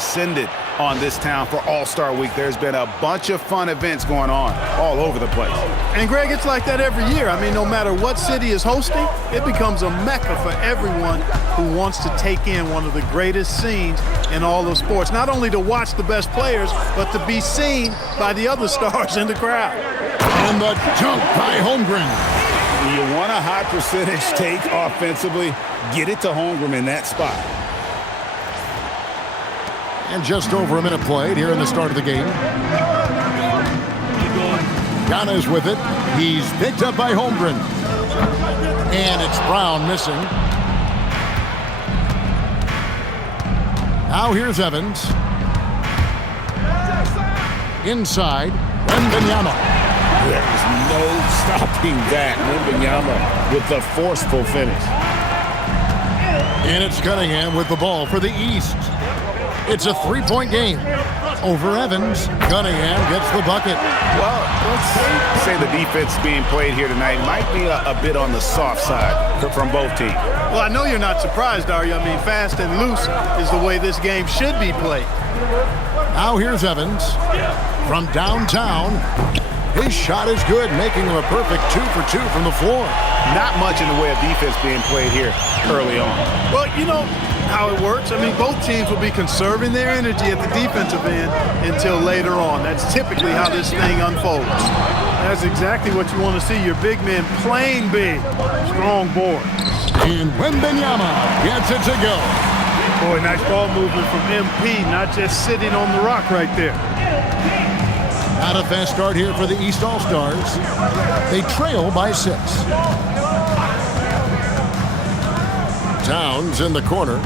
descended on this town for All-Star Week. There's been a bunch of fun events going on all over the place. And, Greg, it's like that every year. I mean, no matter what city is hosting, it becomes a mecca for everyone who wants to take in one of the greatest scenes in all of sports. Not only to watch the best players, but to be seen by the other stars in the crowd. And the dunk by Holmgren. You want a high percentage take offensively, get it to Holmgren in that spot. And just over a minute played here in the start of the game. Giannis with it. He's picked up by Holmgren. And it's Brown missing. Now here's Evans. Inside, Wembanyama. There's no stopping that. Wembanyama with the forceful finish. And it's Cunningham with the ball for the East. It's a three-point game. Over Evans, Cunningham gets the bucket. Well, let's say the defense being played here tonight might be a bit on the soft side from both teams. Well, I know you're not surprised, are you? I mean, fast and loose is the way this game should be played. Now here's Evans from downtown. His shot is good, making him a perfect 2 for 2 from the floor. Not much in the way of defense being played here early on. Well, you know how it works. I mean, both teams will be conserving their energy at the defensive end until later on. That's typically how this thing unfolds. That's exactly what you want to see, your big men playing big. Strong board. And Wembanyama gets it to go. Boy, nice ball movement from MP, not just sitting on the rock right there. Not a fast start here for the East All-Stars. They trail by 6. Towns in the corner.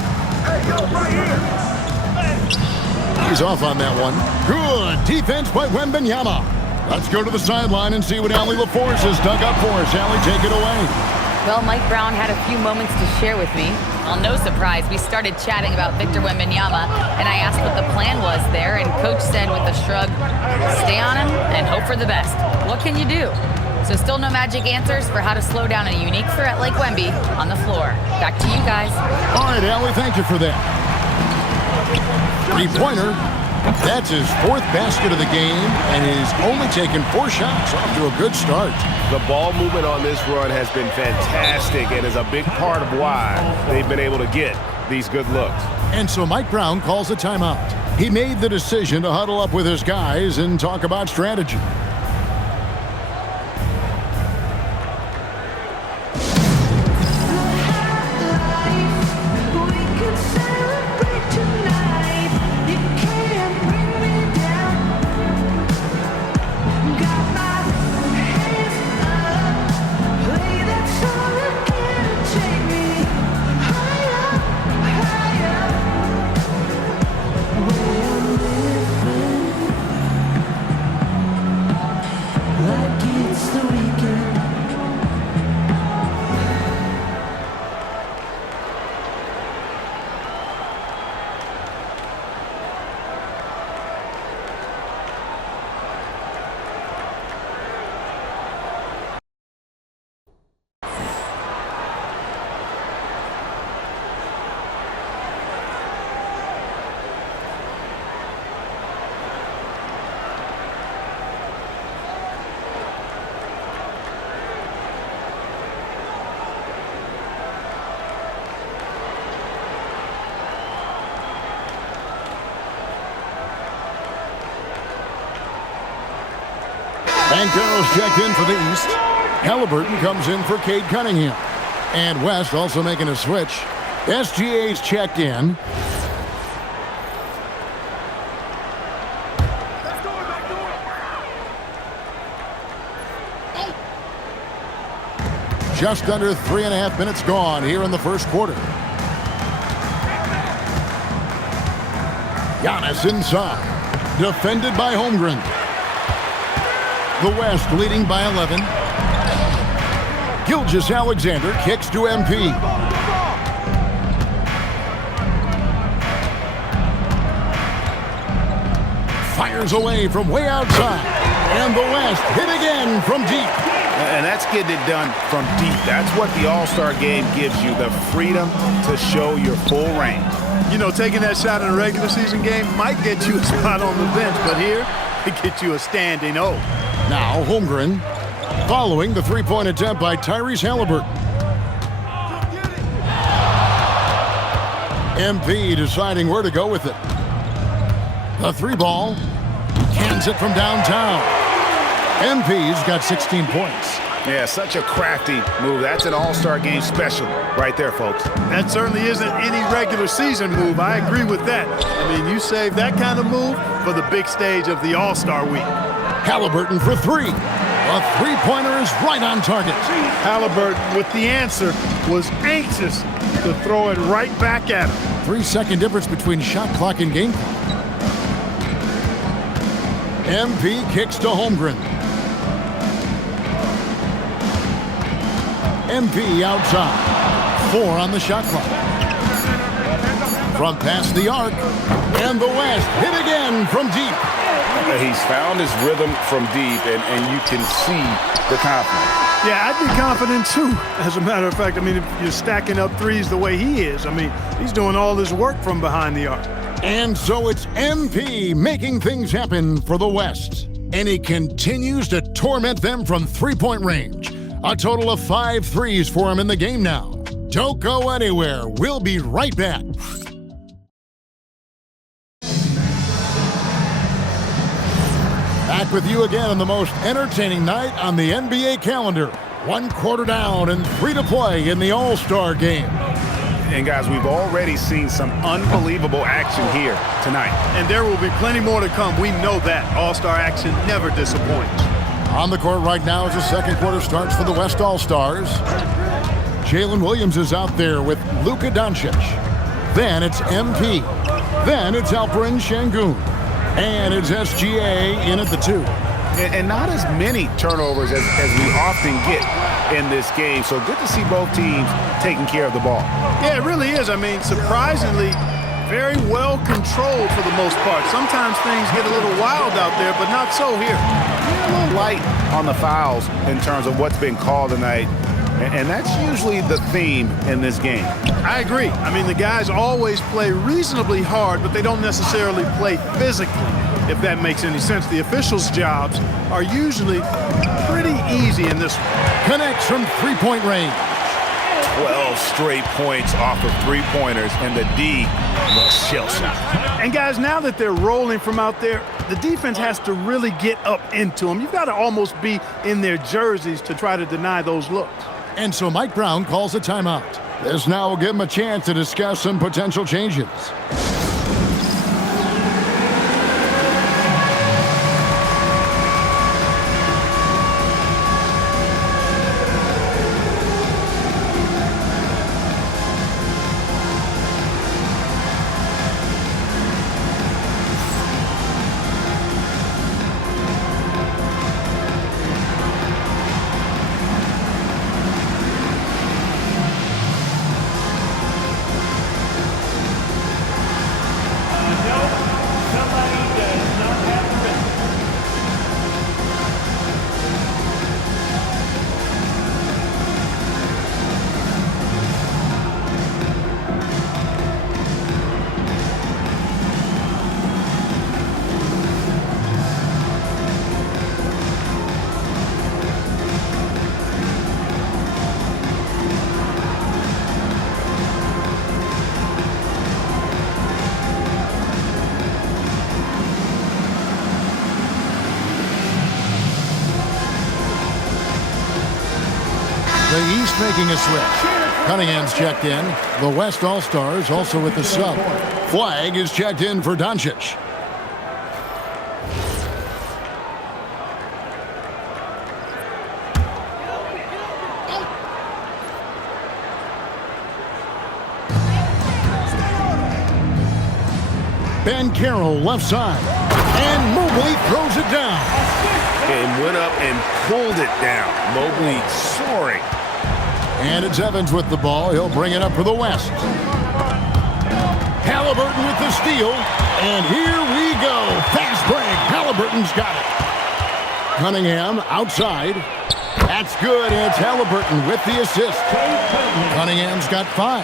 He's off on that one. Good defense by Wembanyama. Let's go to the sideline and see what Allie LaForce has dug up for us. Allie, take it away. Well, Mike Brown had a few moments to share with me. Well, no surprise, we started chatting about Victor Wembanyama, and I asked what the plan was there, and Coach said with a shrug, stay on him and hope for the best. What can you do? So still no magic answers for how to slow down a unique threat like Wemby on the floor. Back to you guys. All right, Allie, thank you for that. Three-pointer. That's his 4th basket of the game, and he's only taken 4 shots. Off to a good start. The ball movement on this run has been fantastic and is a big part of why they've been able to get these good looks. And so Mike Brown calls a timeout. He made the decision to huddle up with his guys and talk about strategy. And Carroll's checked in for the East. Halliburton comes in for Cade Cunningham. And West also making a switch. SGA's checked in. Just under 3.5 minutes gone here in the first quarter. Giannis inside. Defended by Holmgren. The West leading by 11. Gilgeous-Alexander kicks to MP. Fires away from way outside. And the West hit again from deep. And that's getting it done from deep. That's what the All-Star Game gives you, the freedom to show your full range. You know, taking that shot in a regular season game might get you a spot on the bench, but here, it gets you a standing O. Now Holmgren following the three-point attempt by Tyrese Halliburton. MP deciding where to go with it. The three ball, cans it from downtown. MP's got 16 points. Yeah, such a crafty move. That's an all-star game special right there, folks. That certainly isn't any regular season move. I agree with that. I mean, you save that kind of move for the big stage of the All-Star week. Halliburton for three. A three-pointer is right on target. Halliburton, with the answer, was anxious to throw it right back at him. 3-second difference between shot clock and game clock. MP kicks to Holmgren. MP outside. 4 on the shot clock. From past the arc. And the West hit again from deep. He's found his rhythm from deep, and you can see the confidence. Yeah, I'd be confident too, as a matter of fact. I mean, if you're stacking up threes the way he is, I mean, he's doing all his work from behind the arc. And so it's MP making things happen for the West. And he continues to torment them from three-point range. A total of 5 threes for him in the game now. Don't go anywhere. We'll be right back. Back with you again on the most entertaining night on the NBA calendar. 1 quarter down and 3 to play in the All-Star Game. And guys, we've already seen some unbelievable action here tonight. And there will be plenty more to come. We know that. All-Star action never disappoints. On the court right now as the second quarter starts for the West All-Stars. Jalen Williams is out there with Luka Doncic. Then it's MP. Then it's Alperen Şengün. And it's SGA in at the 2. And not as many turnovers as we often get in this game. So good to see both teams taking care of the ball. Yeah, it really is. I mean, surprisingly, very well controlled for the most part. Sometimes things get a little wild out there, but not so here. A little light on the fouls in terms of what's been called tonight. And that's usually the theme in this game. I agree. I mean, the guys always play reasonably hard, but they don't necessarily play physically, if that makes any sense. The officials' jobs are usually pretty easy in this one. Connects from three-point range. 12 straight points off of three-pointers, and the D looks shell-shocked. And guys, now that they're rolling from out there, the defense has to really get up into them. You've got to almost be in their jerseys to try to deny those looks. And so Mike Brown calls a timeout. This now will give him a chance to discuss some potential changes. The East making a switch. Cunningham's checked in. The West All-Stars also with the sub. Flag is checked in for Doncic. Ben Carroll left side. And Mobley throws it down. And went up and pulled it down. Mobley soaring. And it's Evans with the ball. He'll bring it up for the West. Halliburton with the steal. And here we go. Fast break. Halliburton's got it. Cunningham outside. That's good. And it's Halliburton with the assist. Cunningham's got 5.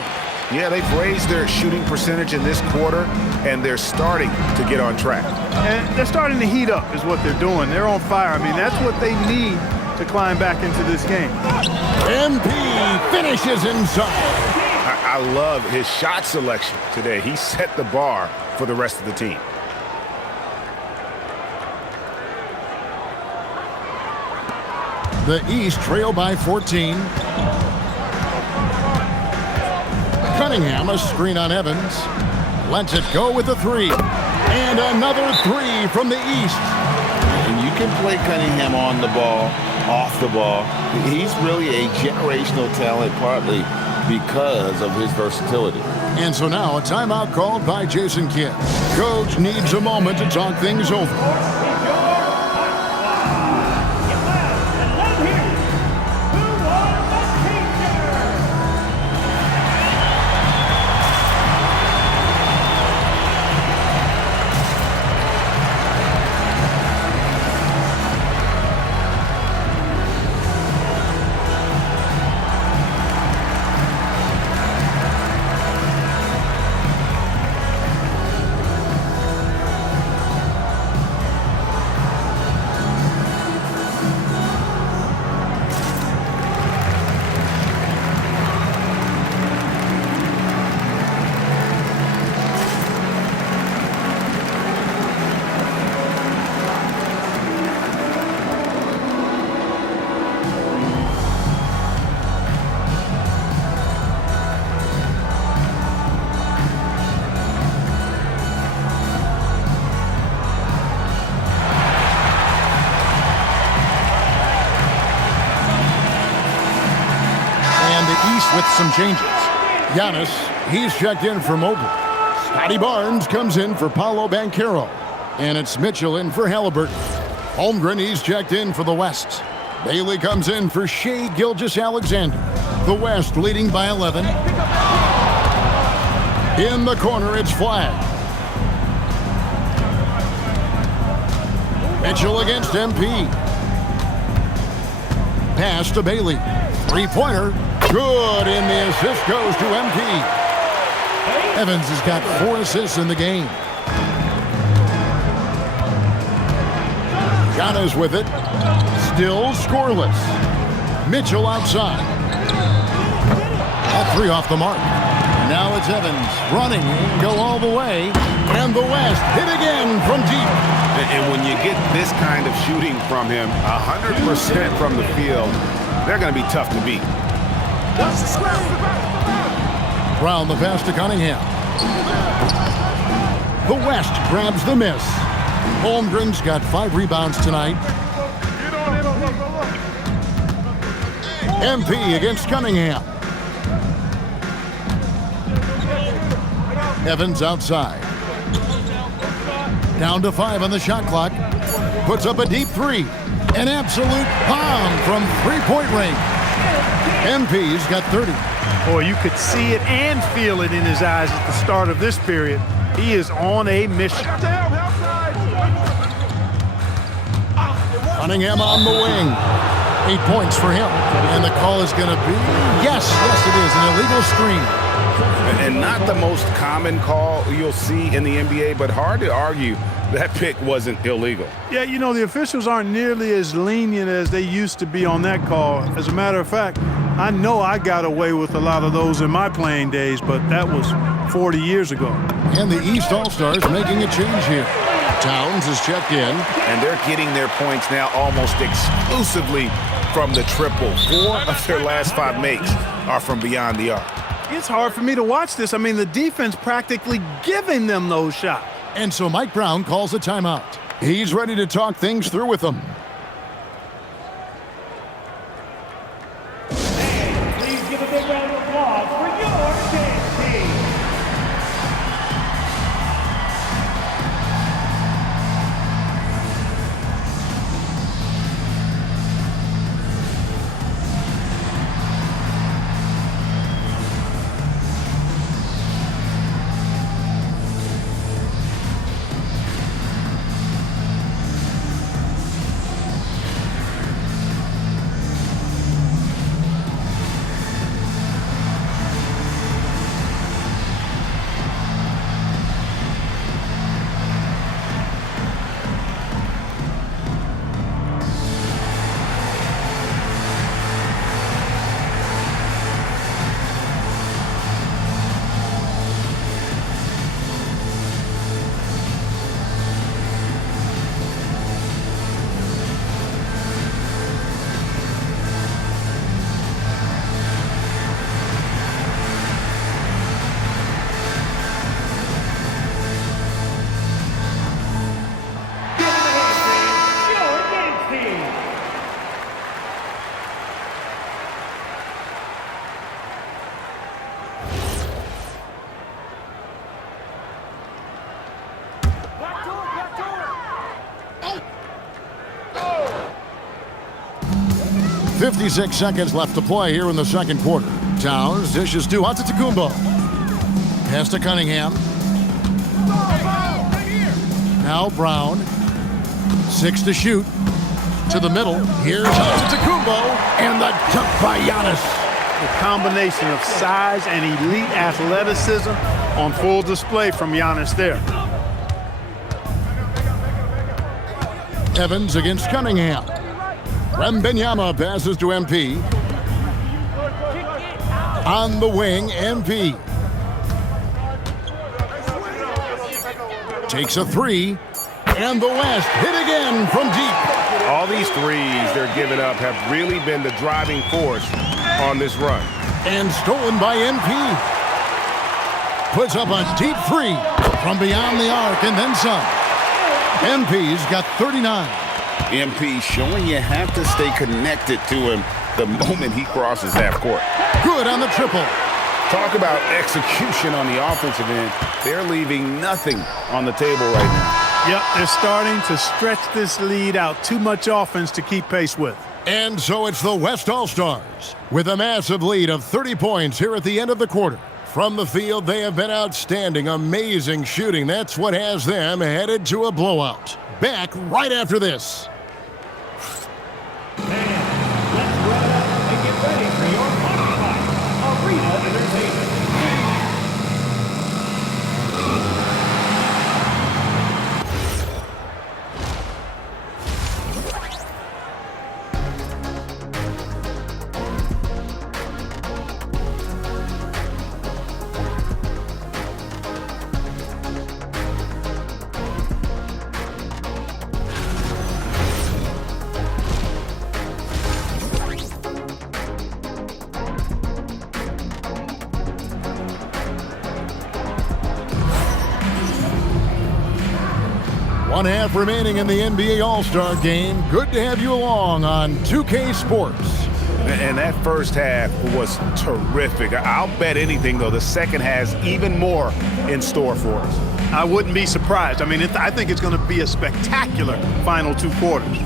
Yeah, they've raised their shooting percentage in this quarter, and they're starting to get on track. And they're starting to heat up is what they're doing. They're on fire. I mean, that's what they need to climb back into this game. MP finishes inside. I love his shot selection today. He set the bar for the rest of the team. The East trail by 14. Cunningham, a screen on Evans. Lets it go with a three. And another three from the East. And you can play Cunningham on the ball, off the ball. He's really a generational talent, partly because of his versatility. And so now a timeout called by Jason Kidd. Coach needs a moment to talk things over. With some changes. Giannis, he's checked in for Mobley. Scotty Barnes comes in for Paolo Banchero. And it's Mitchell in for Halliburton. Holmgren, he's checked in for the West. Bailey comes in for Shai Gilgeous-Alexander. The West leading by 11. In the corner, it's Flag. Mitchell against MP. Pass to Bailey. Three-pointer. Good, and the assist goes to MP. Evans has got 4 assists in the game. Giannis with it. Still scoreless. Mitchell outside. All 3 off the mark. Now it's Evans running. Go all the way. And the West hit again from deep. And when you get this kind of shooting from him, 100% from the field, they're going to be tough to beat. Brown the pass to Cunningham. The West grabs the miss. Holmgren's got 5 rebounds tonight. MP against Cunningham. Evans outside. Down to 5 on the shot clock. Puts up a deep 3. An absolute bomb from 3-point range. MP's got 30. Boy, you could see it and feel it in his eyes at the start of this period. He is on a mission. Cunningham on the wing. 8 points for him. And the call is going to be, yes, it is, an illegal screen. And not the most common call you'll see in the NBA, but hard to argue that pick wasn't illegal. Yeah, you know, the officials aren't nearly as lenient as they used to be on that call. As a matter of fact, I know I got away with a lot of those in my playing days, but that was 40 years ago. And the East All-Stars making a change here. Towns is checked in. And they're getting their points now almost exclusively from the triple. 4 of their last 5 makes are from beyond the arc. It's hard for me to watch this. I mean, the defense practically giving them those shots. And so Mike Brown calls a timeout. He's ready to talk things through with them. Please give a big round of applause for your dance team. 56 seconds left to play here in the second quarter. Towns dishes to Antetokounmpo. Pass to Cunningham. Now Brown. 6 to shoot. To the middle. Here's Antetokounmpo. And the dunk by Giannis. The combination of size and elite athleticism on full display from Giannis there. Evans against Cunningham. Wembanyama passes to MP. On the wing, MP. Takes a three. And the West hit again from deep. All these threes they're giving up have really been the driving force on this run. And stolen by MP. Puts up a deep three from beyond the arc and then some. MP's got 39. MP showing you have to stay connected to him the moment he crosses half court. Good on the triple. Talk about execution on the offensive end. They're leaving nothing on the table right now. Yep, they're starting to stretch this lead out. Too much offense to keep pace with. And so it's the West All-Stars with a massive lead of 30 points here at the end of the quarter. From the field, they have been outstanding, amazing shooting. That's what has them headed to a blowout. Back right after this. And let's wrap up and get ready for your final fight. Arena Entertainment. One half remaining in the NBA All-Star Game. Good to have you along on 2K Sports. And that first half was terrific. I'll bet anything, though, the second has even more in store for us. I wouldn't be surprised. I mean, I think it's going to be a spectacular final two quarters.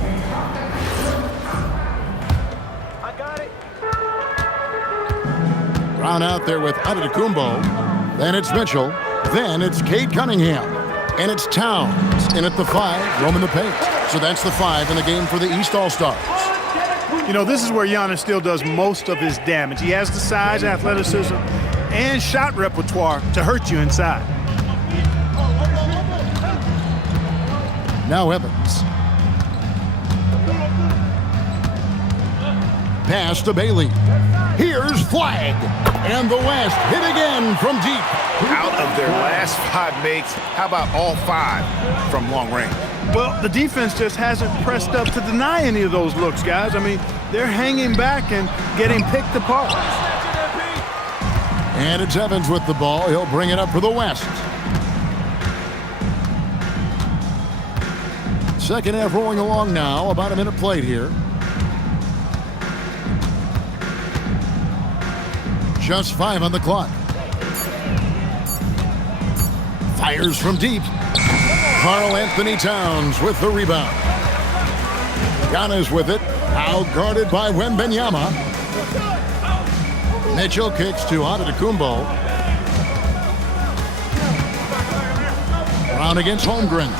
I got it. Brown out there with Antetokounmpo. Then it's Mitchell. Then it's Cade Cunningham. And it's Towns in at the 5, roaming the paint. So that's the 5 in the game for the East All-Stars. You know, this is where Giannis still does most of his damage. He has the size, athleticism, and shot repertoire to hurt you inside. Now Evans. Pass to Bailey. Here's Flag. And the West hit again from deep. Out of their last 5 makes, how about all 5 from long range? Well, the defense just hasn't pressed up to deny any of those looks, guys. I mean, they're hanging back and getting picked apart. And it's Evans with the ball. He'll bring it up for the West. Second half rolling along now. About a minute played here. Just 5 on the clock. Fires from deep. Karl Anthony Towns with the rebound. Giannis with it. Now guarded by Wembanyama. Mitchell kicks to Antetokounmpo. Brown against Holmgren.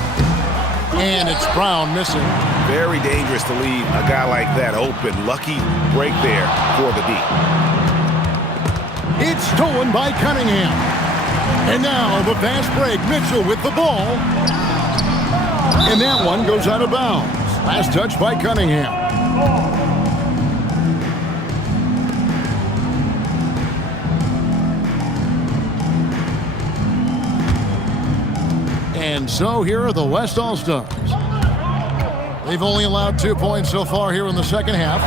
And it's Brown missing. Very dangerous to leave a guy like that open. Lucky break there for the D. It's stolen by Cunningham. And now the fast break. Mitchell with the ball. And that one goes out of bounds. Last touch by Cunningham. And so here are the West All-Stars. They've only allowed 2 points so far here in the second half.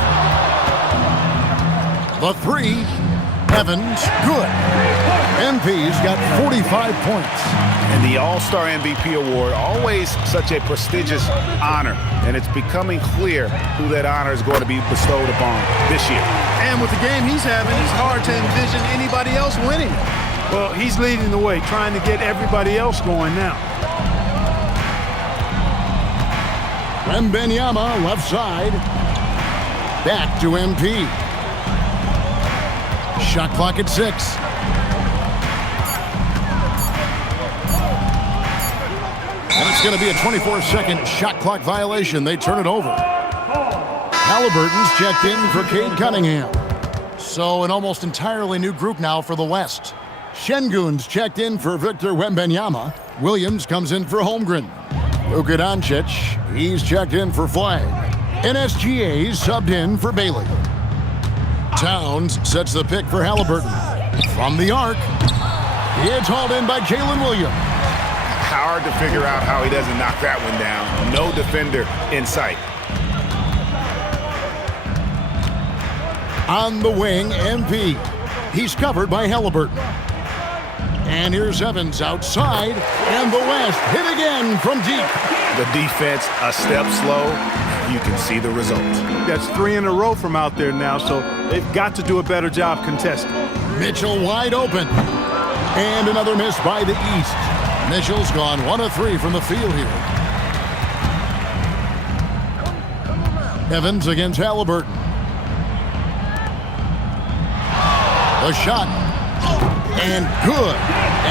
The 3. Evans, good. MP's got 45 points. And the All-Star MVP award, always such a prestigious honor. And it's becoming clear who that honor is going to be bestowed upon this year. And with the game he's having, it's hard to envision anybody else winning. Well, he's leading the way, trying to get everybody else going now. Wembanyama left side. Back to MP. Shot clock at 6. And it's going to be a 24-second shot clock violation. They turn it over. Halliburton's checked in for Cade Cunningham. So an almost entirely new group now for the West. Şengün's checked in for Victor Wembanyama. Williams comes in for Holmgren. Luka Doncic, he's checked in for Flagg. NSGA's subbed in for Bailey. Towns sets the pick for Halliburton. From the arc, it's hauled in by Jalen Williams. Hard to figure out how he doesn't knock that one down. No defender in sight. On the wing, MP. He's covered by Halliburton. And here's Evans outside, and the West hit again from deep. The defense a step slow. You can see the result. That's 3 in a row from out there now, so they've got to do a better job contesting. Mitchell wide open. And another miss by the East. Mitchell's gone 1 of 3 from the field here. Evans against Halliburton. The shot. And good,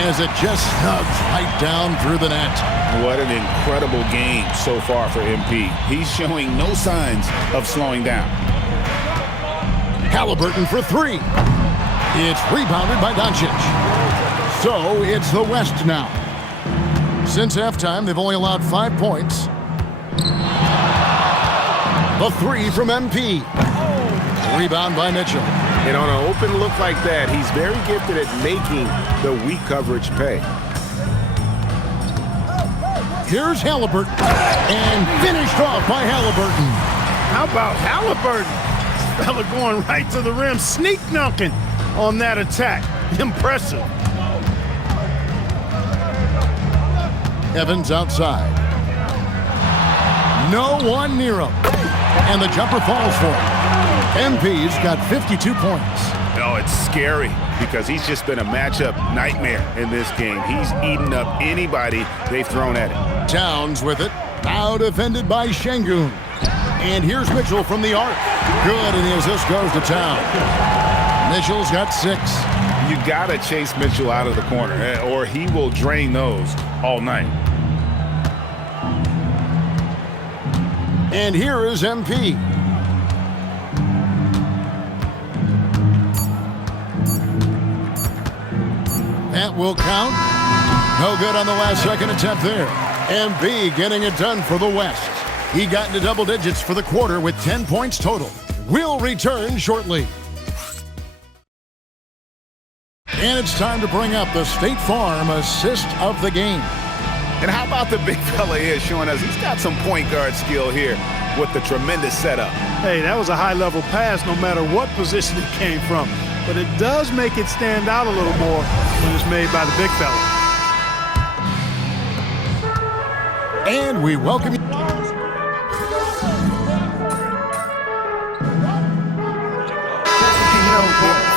as it just snugs right down through the net. What an incredible game so far for MP. He's showing no signs of slowing down. Halliburton for 3. It's rebounded by Doncic. So it's the West now. Since halftime, they've only allowed 5 points. The 3 from MP. Rebound by Mitchell. And on an open look like that, he's very gifted at making the weak coverage pay. Here's Halliburton. And finished off by Halliburton. How about Halliburton? This fella going right to the rim, sneak dunking on that attack. Impressive. Evans outside. No one near him. And the jumper falls for him. MP's got 52 points. Oh, it's scary because he's just been a matchup nightmare in this game. He's eaten up anybody they've thrown at him. Towns with it. Now defended by Şengün. And here's Mitchell from the arc. Good, and the assist goes to Towns. Mitchell's got 6. You got to chase Mitchell out of the corner, or he will drain those all night. And here is MP. That will count. No good on the last second attempt there. MP getting it done for the West. He got into double digits for the quarter with 10 points total. We'll return shortly. And it's time to bring up the State Farm assist of the game. And how about the big fella here showing us he's got some point guard skill here with the tremendous setup. Hey, that was a high-level pass no matter what position it came from. But it does make it stand out a little more when it's made by the big fella. And we welcome you.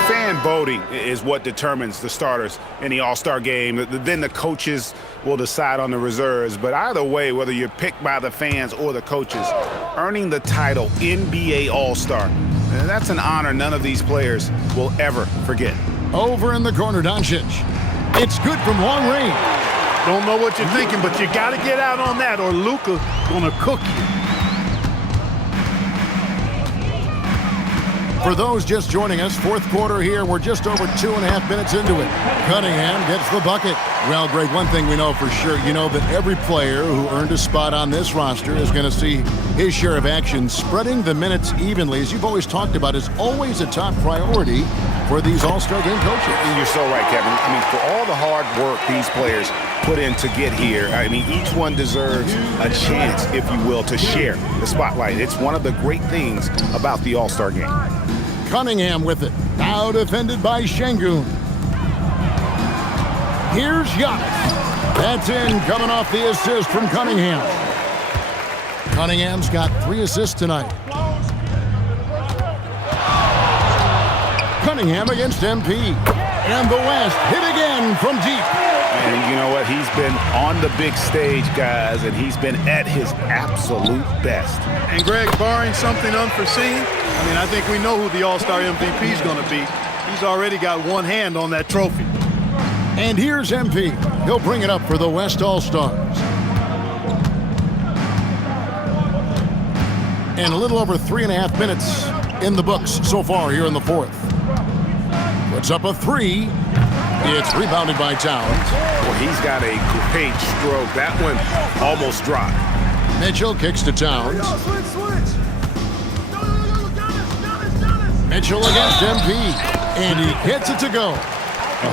Fan voting is what determines the starters in the All-Star game. Then the coaches will decide on the reserves. But either way, whether you're picked by the fans or the coaches, earning the title NBA All-Star, that's an honor none of these players will ever forget. Over in the corner, Doncic. It's good from long range. Don't know what you're thinking, but you got to get out on that or Luka gonna cook you. For those just joining us, fourth quarter here. We're just over 2.5 minutes into it. Cunningham gets the bucket. Well, Greg, one thing we know for sure, you know that every player who earned a spot on this roster is going to see his share of action. Spreading the minutes evenly, as you've always talked about, is always a top priority for these All-Star Game coaches. And you're so right, Kevin. I mean, for all the hard work these players put in to get here, I mean, each one deserves a chance, if you will, to share the spotlight. It's one of the great things about the All-Star Game. Cunningham with it. Now defended by Şengün. Here's Giannis. That's in, coming off the assist from Cunningham. Cunningham's got 3 assists tonight. Cunningham against MP. And the West hit again from deep. And you know what? He's been on the big stage, guys, and he's been at his absolute best. And Greg, barring something unforeseen, I think we know who the All-Star MVP is going to be. He's already got one hand on that trophy. And here's MP. He'll bring it up for the West All-Stars. And a little over 3.5 minutes in the books so far here in the fourth. Puts up a three. It's rebounded by Towns. Well, he's got a great stroke. That one almost dropped. Mitchell kicks to Towns. Mitchell against MP. And he gets it to go.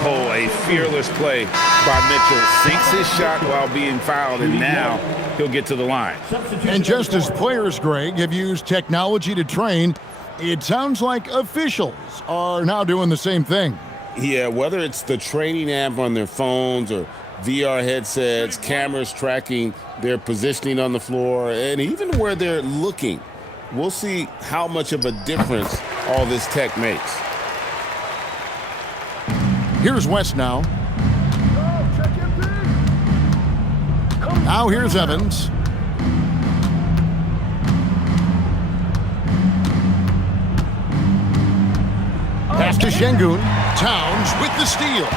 Oh, a fearless play by Mitchell. Sinks his shot while being fouled, and now he'll get to the line. And just as players, Greg, have used technology to train, it sounds like officials are now doing the same thing. Yeah, whether it's the training app on their phones or VR headsets, cameras tracking their positioning on the floor, and even where they're looking, we'll see how much of a difference all this tech makes. Here's West now. Now here's Evans. Pass to Şengün. Towns with the steal.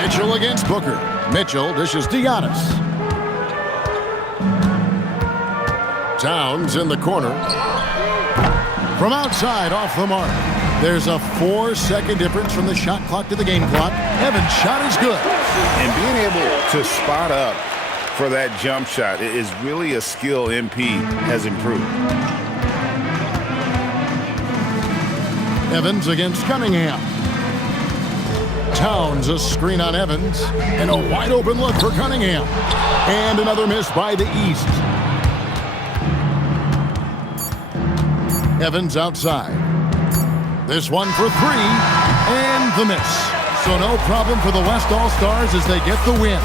Mitchell against Booker. Mitchell dishes to Giannis. Towns in the corner. From outside, off the mark. There's a 4-second difference from the shot clock to the game clock. Evans' shot is good. And being able to spot up for that jump shot is really a skill MP has improved. Evans against Cunningham. Towns a screen on Evans. And a wide open look for Cunningham. And another miss by the East. Evans outside. This one for three. And the miss. So no problem for the West All-Stars as they get the win.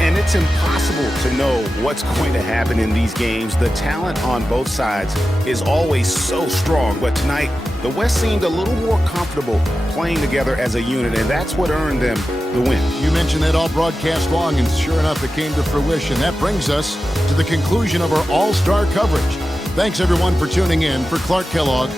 And it's impossible to know what's going to happen in these games. The talent on both sides is always so strong. But tonight, the West seemed a little more comfortable playing together as a unit, and that's what earned them the win. You mentioned that all broadcast long, and sure enough, it came to fruition. That brings us to the conclusion of our All-Star coverage. Thanks, everyone, for tuning in. For Clark Kellogg,